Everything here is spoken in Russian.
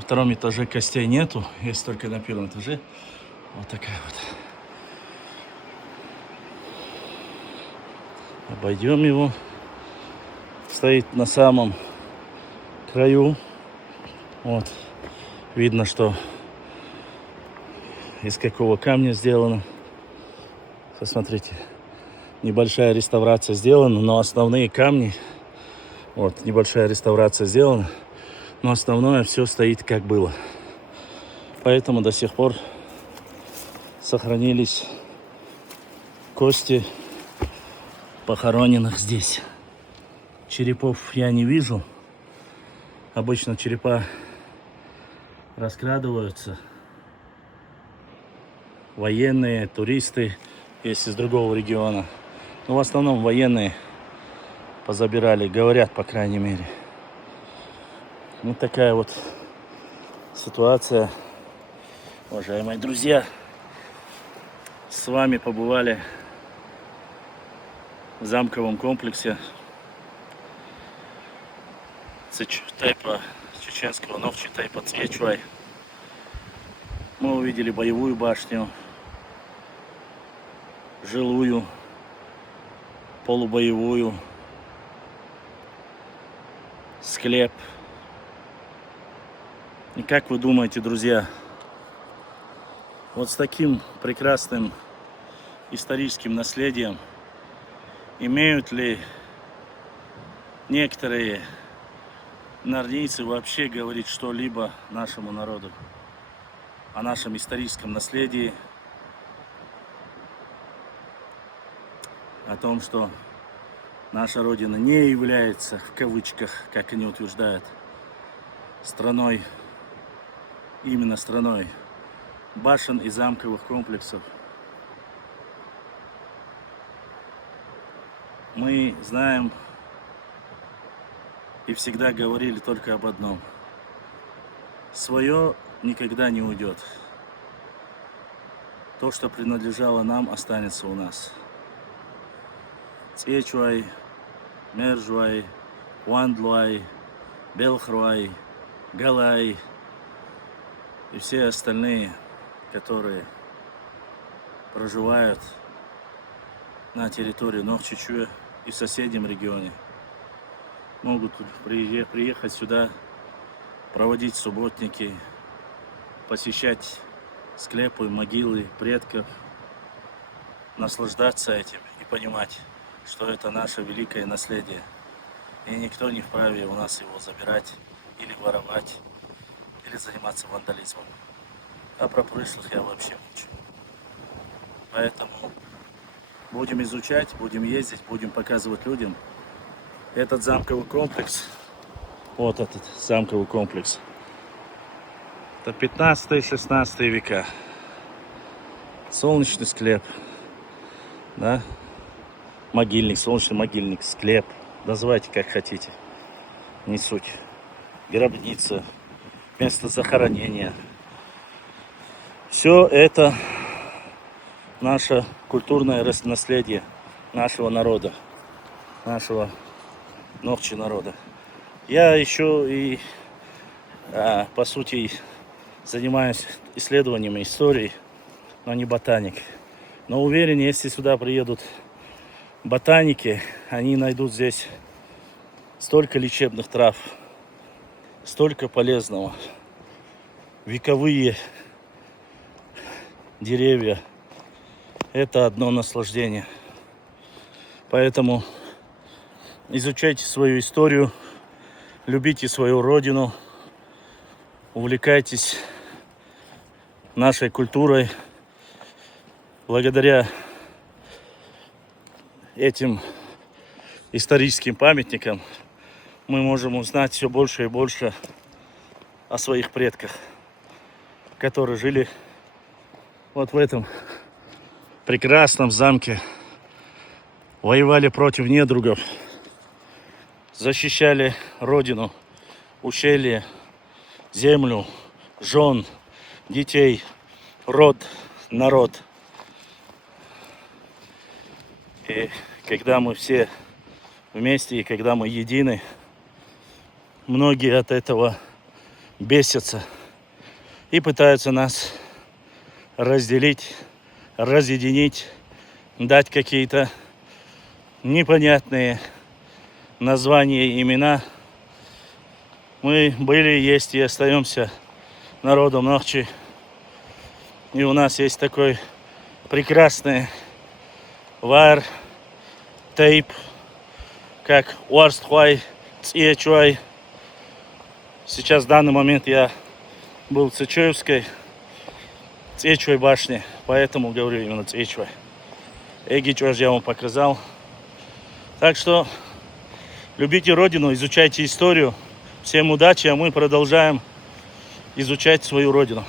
На втором этаже костей нету, есть только на первом этаже. Вот такая вот. Обойдем его. Стоит на самом краю. Вот. Видно, что из какого камня сделано. Посмотрите. Небольшая реставрация сделана, но основные камни. Вот, небольшая реставрация сделана. Но основное все стоит как было. Поэтому до сих пор сохранились кости похороненных здесь. Черепов я не вижу. Обычно черепа раскрадываются. Военные, туристы, есть из другого региона. Но в основном военные позабирали, говорят, по крайней мере. Вот такая вот ситуация. Уважаемые друзья, с вами побывали в замковом комплексе Тайпа чеченского Нохчи Тайпа Цвечуай. Мы увидели боевую башню, жилую, полубоевую, склеп. И как вы думаете, друзья, вот с таким прекрасным историческим наследием имеют ли некоторые нарнийцы вообще говорить что-либо нашему народу о нашем историческом наследии, о том, что наша Родина не является, в кавычках, как они утверждают, страной, именно страной башен и замковых комплексов. Мы знаем и всегда говорили только об одном. Свое никогда не уйдет. То, что принадлежало нам, останется у нас. Цвечуай, Мержуай, Уандлуай, Белхруай, Галай и все остальные, которые проживают на территории Нохчичуя и в соседнем регионе, могут приехать сюда, проводить субботники, посещать склепы, могилы предков, наслаждаться этим и понимать, что это наше великое наследие. И никто не вправе у нас его забирать или воровать, или заниматься вандализмом. А про прошлых я вообще молчу. Поэтому будем изучать, будем ездить, будем показывать людям этот замковый комплекс. Вот этот замковый комплекс. Это 15-16 века. Солнечный склеп. Да? Могильник, солнечный могильник, склеп. Называйте как хотите. Не суть. Гробница. Место захоронения. Все это наше культурное наследие нашего народа. Нашего Нохчи народа. Я еще и, по сути, занимаюсь исследованиями истории, но не ботаник. Но уверен, если сюда приедут ботаники, они найдут здесь столько лечебных трав, столько полезного. Вековые деревья. Это одно наслаждение. Поэтому изучайте свою историю, любите свою родину, увлекайтесь нашей культурой. Благодаря этим историческим памятникам мы можем узнать все больше и больше о своих предках, которые жили вот в этом прекрасном замке, воевали против недругов, защищали родину, ущелье, землю, жен, детей, род, народ. И когда мы все вместе, и когда мы едины, многие от этого бесятся и пытаются нас разделить, разъединить, дать какие-то непонятные названия, имена. Мы были, есть и остаемся народом Нохчи. И у нас есть такой прекрасный вар, тейп, как Уарстхуай, Цьечуай. Сейчас в данный момент я был в Цечуевской, Цьечуай башне, поэтому говорю именно Цьечуай. Эгичуаш я вам показал. Так что любите родину, изучайте историю. Всем удачи, а мы продолжаем изучать свою родину.